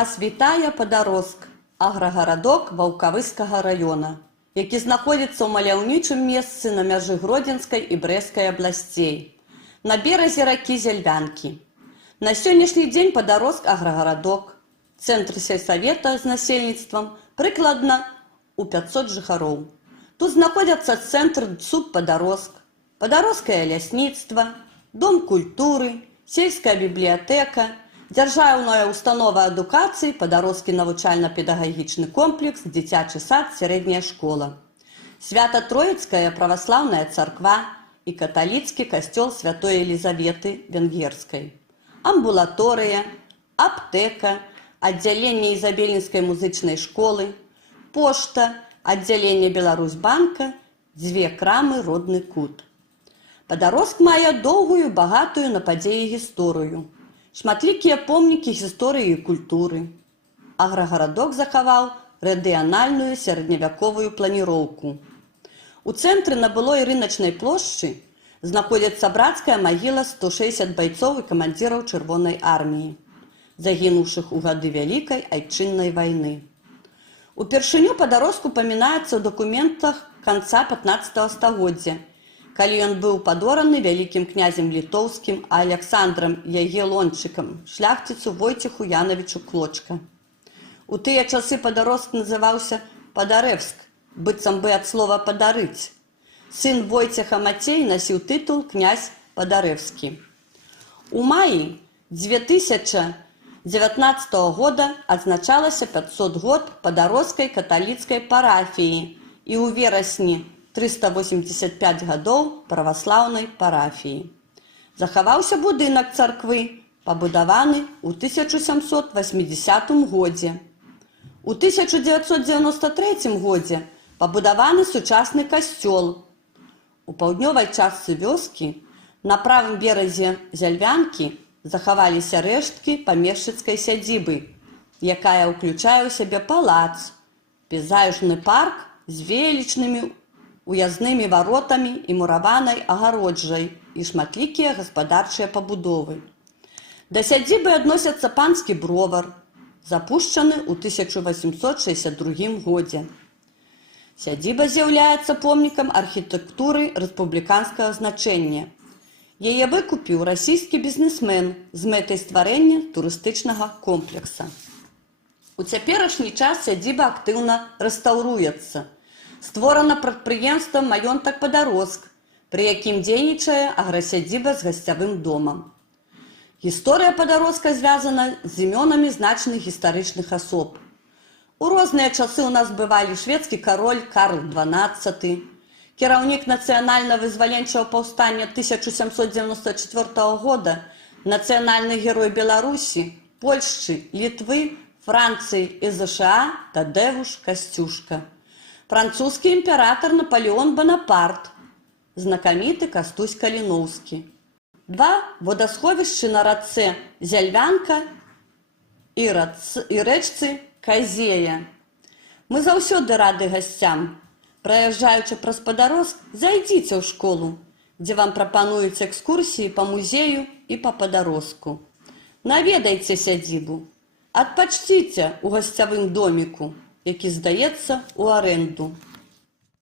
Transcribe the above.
Вас вітае Падарожск, аграгарадок Ваўкавыскага района, які знаходзіцца ў маляўнічым месцы на мяжы Гродзенскай і Брэсцкай абласцей, на беразе ракі Зяльвянкі. На сённяшні дзень Падарожск аграгарадок, цэнтр сельсавета з насельніцтвам прыкладна у 500 жыхароў. Тут знаходзяцца цэнтр ЦУБ Падарожск, Падарожскае лясніцтва, дом культуры, сельская бібліятэка, дзяржаўная установа адукацыі, Падарожскі навучальна-педагагічны комплекс, дзіцячы сад, сярэдняя школа, Свята-Троіцкая праваслаўная царква і каталіцкі касцёл Святой Елізаветы Венгерскай, амбулаторыя, аптэка, аддзяленне Ізабелінскай музычнай школы, пошта, аддзяленне Беларусьбанка, 2 крамы «Родны кут». Падарожск мае доўгую, багатую на падзеі гісторыю, шматлікія помнікі гісторыі і культуры. Аграгарадок захаваў рэгіянальную сярэдневяковую планіроўку. У цэнтры на былой рыначнай плошчы знаходзіцца брацкая магіла 160 байцоў і камандзіраў Чырвонай арміі, загінуўшых у гады Вялікай айчыннай вайны. Упершыню Падарожск упамінаецца ў дакументах канца 15 стагоддзя, калі ён быў падораны вялікім князем літоўскім Аляксандрам Ягелончыкам, шляхціцу Войцеху Янавічу Клочка. У тыя часы Падарожск называўся Падарэвск, быццам бы ад слова «падарыць». Сын Войцеха Мацей насіў тытул князь Падарэвскі. У маі 2019 года адзначалася 500 год Падарожскай каталіцкай парафіі і ў верасні 385 гадоў праваслаўнай парафіі. Захаваўся будынак царквы, пабудаваны ў 1780 годзе. У 1993 годзе пабудаваны сучасны касцёл. У паўднёвай частцы вёскі на правым беразе Зяльвянкі захаваліся рэшткі памешчыцкай сядзібы, якая ўключае ў сябе палац, пейзажны парк з велічнымі уязнымі варотамі і мураванай агароджай і шматлікія гаспадарчыя пабудовы. Да сядзібы адносяцца панскі бровар, запушчаны ў 1862 годзе. Сядзіба з'яўляецца помнікам архітэктуры рэспубліканскага значэння. Яе выкупіў расійскі бізнесмен з мэтай стварэння турыстычнага комплекса. У цяперашні час сядзіба актыўна рэстаўруецца. Створана прадпрыемства «Маёнтак Падарожск», пры якім дзейнічае аграсядзіба з гасцявым домам. Гісторыя Падарожска звязана з імёнамі значных гістарычных асоб. У розныя часы ў нас бывалі шведскі кароль Карл XII, кіраўнік нацыянальна-вызваленчага паўстання 1794 года, нацыянальны герой Беларусі, Польшчы, Літвы, Францыі і ЗША Тадзеуш Касцюшка, французскі імператар Напалеон Банапарт, знакаміты Кастусь Каліноўскі. 2 водасховішчы на рацэ Зяльвянка і рэчцы Казея. Мы заўсёды рады гасцям. Праязджаючы праз Падарожск, зайдзіце ў школу, дзе вам прапануюць экскурсіі па музею і па Падарожску. Наведайце сядзібу, адпачціце ў гасцявым доміку, які здаецца ў арэнду.